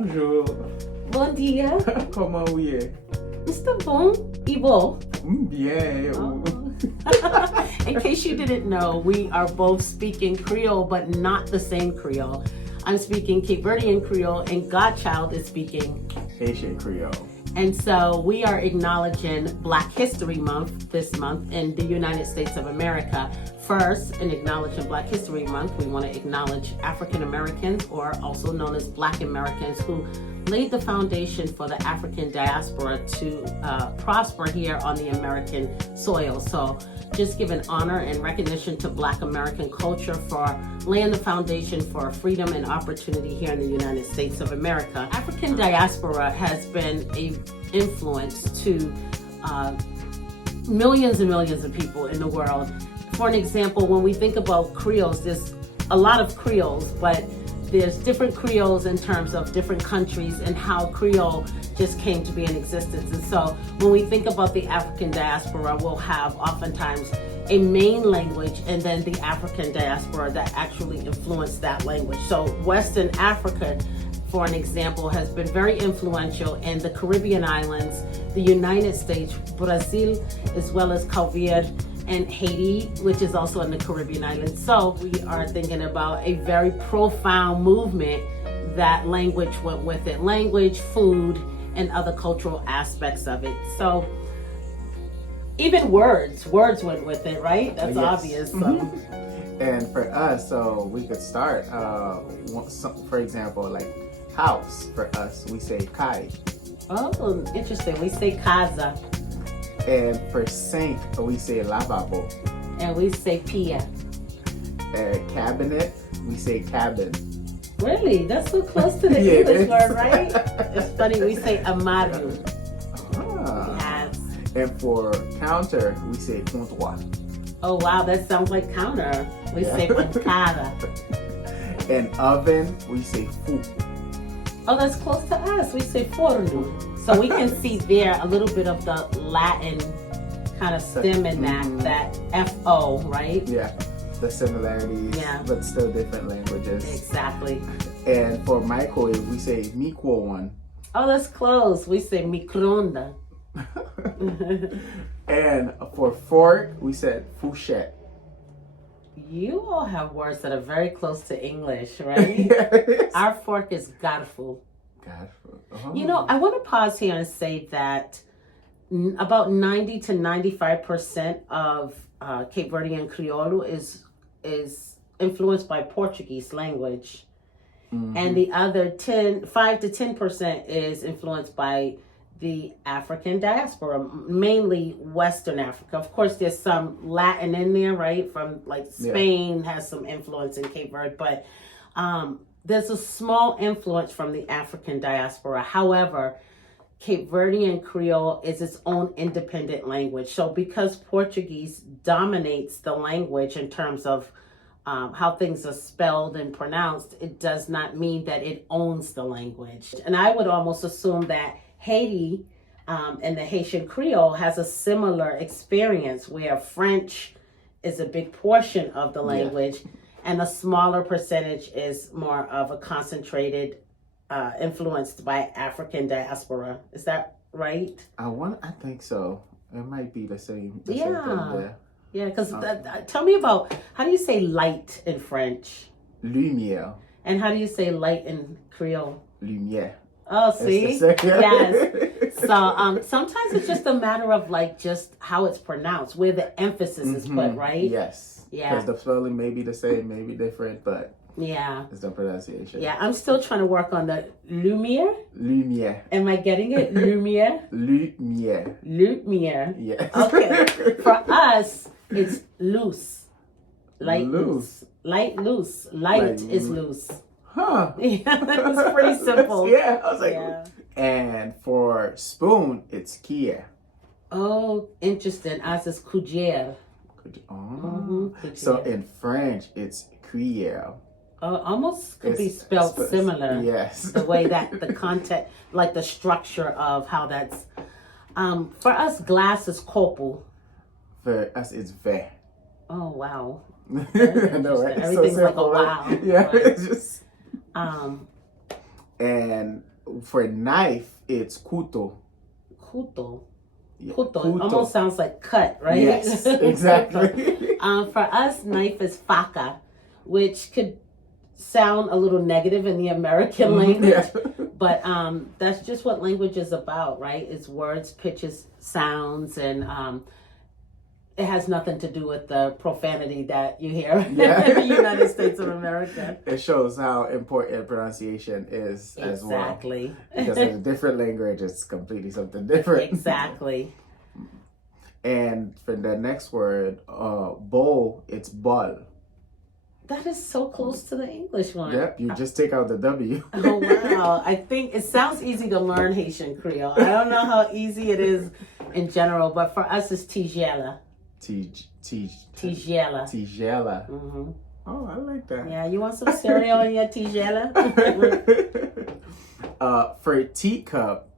Bonjour. Bom dia. Comment vous êtes? Mr. Bon, Ivo. Bien. In case you didn't know, we are both speaking Creole, but not the same Creole. I'm speaking Cape Verdean Creole, and Godchild is speaking Haitian Creole. And so we are acknowledging Black History Month this month in the United States of America. First, in acknowledging Black History Month, we want to acknowledge African Americans, or also known as Black Americans, who laid the foundation for the African diaspora to prosper here on the American soil. So just giving honor and recognition to Black American culture for laying the foundation for freedom and opportunity here in the United States of America. African diaspora has been an influence to millions and millions of people in the world. For an example, when we think about Creoles, there's a lot of Creoles, but there's different Creoles in terms of different countries and how Creole just came to be in existence. And so when we think about the African diaspora, we'll have oftentimes a main language and then the African diaspora that actually influenced that language. So Western Africa, for an example, has been very influential in the Caribbean islands, the United States, Brazil, as well as Cape and Haiti, which is also in the Caribbean islands. So we are thinking about a very profound movement that language went with it. Language, food, and other cultural aspects of it. So even words went with it, right? That's Yes. obvious. So. Mm-hmm. And for us, so we could start, for example, like house, for us, we say kai. Oh, interesting. We say casa. And for sink, we say lavabo. And we say pia. Cabinet, we say cabin. Really? That's so close to the English word, right? It's funny, we say amaru. Yes. And for counter, we say comptoir. Oh wow, that sounds like counter. We say bancada. And oven, we say food. Oh, that's close to us. We say forno. So we can see there a little bit of the Latin kind of stem in that F-O, right? Yeah, the similarities, but still different languages. Exactly. And for microwave, we say micro-one. Oh, that's close. We say microondas. And for fork, we said fourchette. You all have words that are very close to English, right? Yes. Our fork is garfo. Oh. You know, I want to pause here and say that about 90 to 95% of Cape Verdean Kriolu is influenced by Portuguese language. Mm-hmm. And the other 5 to 10% is influenced by the African diaspora, mainly Western Africa. Of course, there's some Latin in there, right? From like Spain has some influence in Cape Verde, but there's a small influence from the African diaspora. However, Cape Verdean Creole is its own independent language. So because Portuguese dominates the language in terms of how things are spelled and pronounced, it does not mean that it owns the language. And I would almost assume that Haiti and the Haitian Creole has a similar experience where French is a big portion of the language and a smaller percentage is more of a concentrated influenced by African diaspora. Is that right? I think so. It might be the same. Yeah. Same thing there. Yeah, because tell me about, how do you say light in French? Lumière. And how do you say light in Creole? Lumière. Oh, see? Yes. So sometimes it's just a matter of like just how it's pronounced, where the emphasis is put, right? Yes. Yeah. Because the spelling may be the same, maybe different, but it's the pronunciation. Yeah, I'm still trying to work on the lumière. Lumière. Am I getting it? Lumière? Lumière. Lumière. Yes. Okay. For us, it's loose. Light loose. Light loose. Light is loose. Huh. Yeah, it's pretty simple. Yeah, I was like, and for spoon, it's cuillère. Oh, interesting. Ours is cuillère. So in French, it's cuillère. Almost could be spelled similar. Yes. The way that the content, like the structure of how that's. For us, glass is copo. For us, it's verre. Oh, wow. I know, right? Everything's so simple, like a wow. Yeah, right? it's just. And for knife, it's kuto. Kuto. Yeah, Kuto. kuto. Almost sounds like cut, right? Yes, exactly. For us, knife is faca, which could sound a little negative in the American language. Yeah. But that's just what language is about, right? It's words, pitches, sounds, and it has nothing to do with the profanity that you hear in the United States of America. It shows how important pronunciation is as well. Exactly. Because in a different language, it's completely something different. Exactly. And for the next word, bowl, it's ball. That is so close to the English one. Yep, you just take out the W. Oh, wow. I think it sounds easy to learn Haitian Creole. I don't know how easy it is in general, but for us, it's tigela. Tigela. Tigela. Mm-hmm. Oh, I like that. Yeah, you want some cereal in your tigela? For teacup,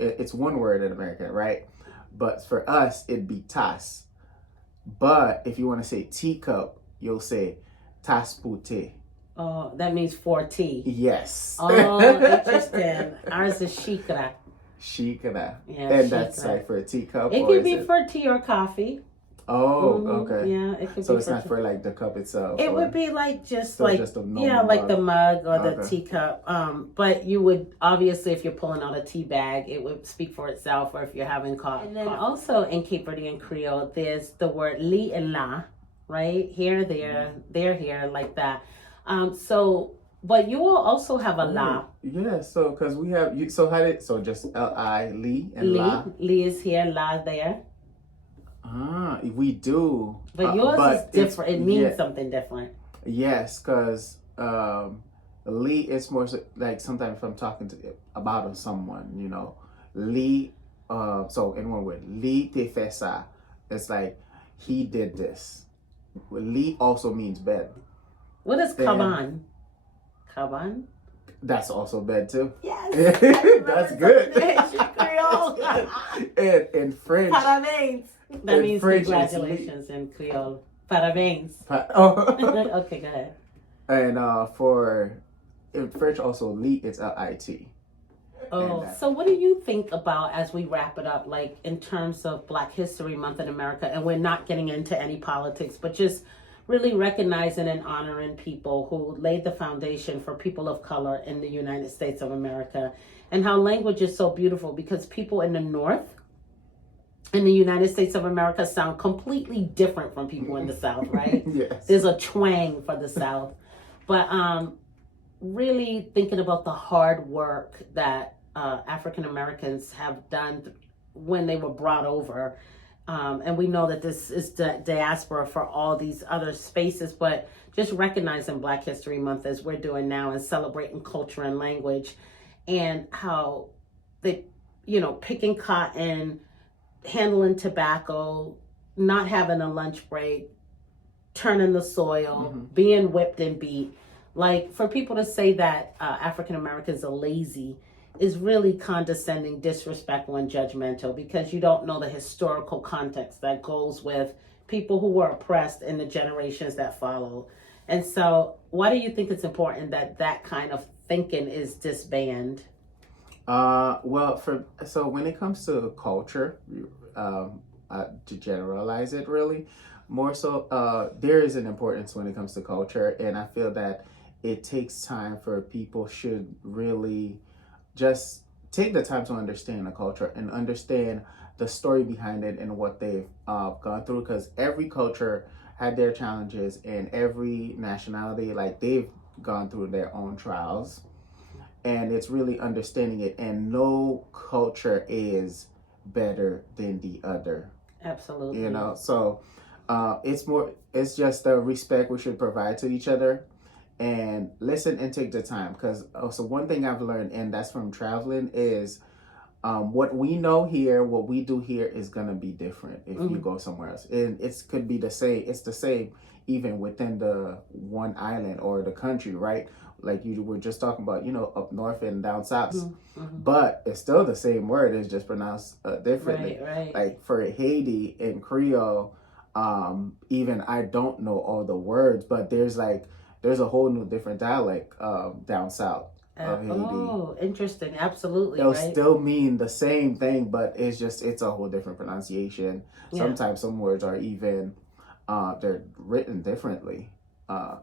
it's one word in American, right? But for us, it'd be tas. But if you want to say teacup, you'll say taspute. Oh, that means for tea. Yes. Oh, interesting. Ours is shikra. Shikra. Yeah, and that's shikra. like for a teacup? It could be for tea or coffee. Oh, okay. Yeah, it could be. So it's not for like the cup itself. It would be like just like like the mug or the teacup. But you would obviously, if you're pulling out a tea bag, it would speak for itself. Or if you're having coffee. And then also in Cape Verdean Creole, there's the word li and la, right? Here, there, here, like that. But you will also have a la. Yeah. So because we have you. So just li, li and la. Li is here, la there. We do. But yours is different. It means something different. Yes, because Lee is more like sometimes if I'm talking about someone, Lee. So in one word, Lee te fait ça. It's like he did this. Lee also means bed. What is kaban? Kaban? That's also bed too. Yes. That's good. Creole. And in French. Parabéns. That means French, congratulations in Creole. Parabéns. Okay, go ahead. And in French also, li, it's L-I-T. Oh, so what do you think about as we wrap it up, like in terms of Black History Month in America, and we're not getting into any politics, but just really recognizing and honoring people who laid the foundation for people of color in the United States of America, and how language is so beautiful because people in the North in the United States of America sound completely different from people in the South, right? Yes. There's a twang for the South. But really thinking about the hard work that African Americans have done when they were brought over. And we know that this is the diaspora for all these other spaces, but just recognizing Black History Month as we're doing now and celebrating culture and language, and how they, picking cotton, handling tobacco, not having a lunch break, turning the soil, being whipped and beat. Like, for people to say that African Americans are lazy is really condescending, disrespectful, and judgmental, because you don't know the historical context that goes with people who were oppressed in the generations that follow. And so why do you think it's important that that kind of thinking is disbanded? So when it comes to culture, to generalize it really, more so, there is an importance when it comes to culture, and I feel that it takes time for people should really just take the time to understand the culture and understand the story behind it and what they've gone through, because every culture had their challenges and every nationality, like, they've gone through their own trials, and it's really understanding it, and no culture is better than the other. Absolutely. So it's just the respect we should provide to each other and listen and take the time, because also one thing I've learned, and that's from traveling, is what we know here, what we do here is gonna be different if you go somewhere else, and it could be the same. It's the same even within the one island or the country, right? Like you were just talking about, up north and down south, but it's still the same word. It's just pronounced differently. Right. Like for Haiti in Creole, even I don't know all the words, but there's like there's a whole new different dialect down south of Haiti. Oh, interesting. Absolutely. They'll right? still mean the same thing, but it's a whole different pronunciation. Yeah. Sometimes some words are even they're written differently.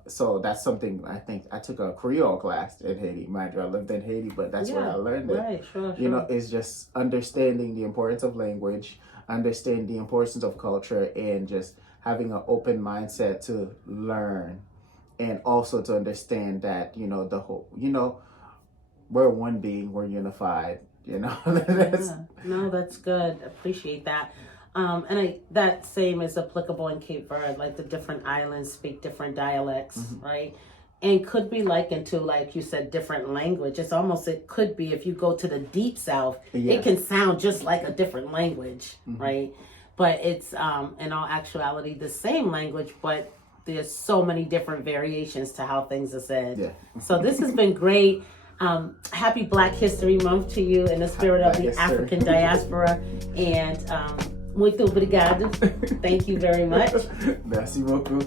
So that's something I think I took a Creole class in Haiti. Mind you, I lived in Haiti, but that's where I learned it. Right, sure. You know, it's just understanding the importance of language, understanding the importance of culture, and just having an open mindset to learn, and also to understand that, you know, the whole, you know, we're one being, we're unified, you know. No, that's good. Appreciate that. And that same is applicable in Cape Verde, like the different islands speak different dialects, right? And could be likened to, like you said, different language. It could be if you go to the deep south, it can sound just like a different language, right? But it's in all actuality the same language, but there's so many different variations to how things are said. Yeah. So this has been great. Happy Black History Month to you in the spirit of the African diaspora. And muito obrigado. Thank you very much. Merci beaucoup.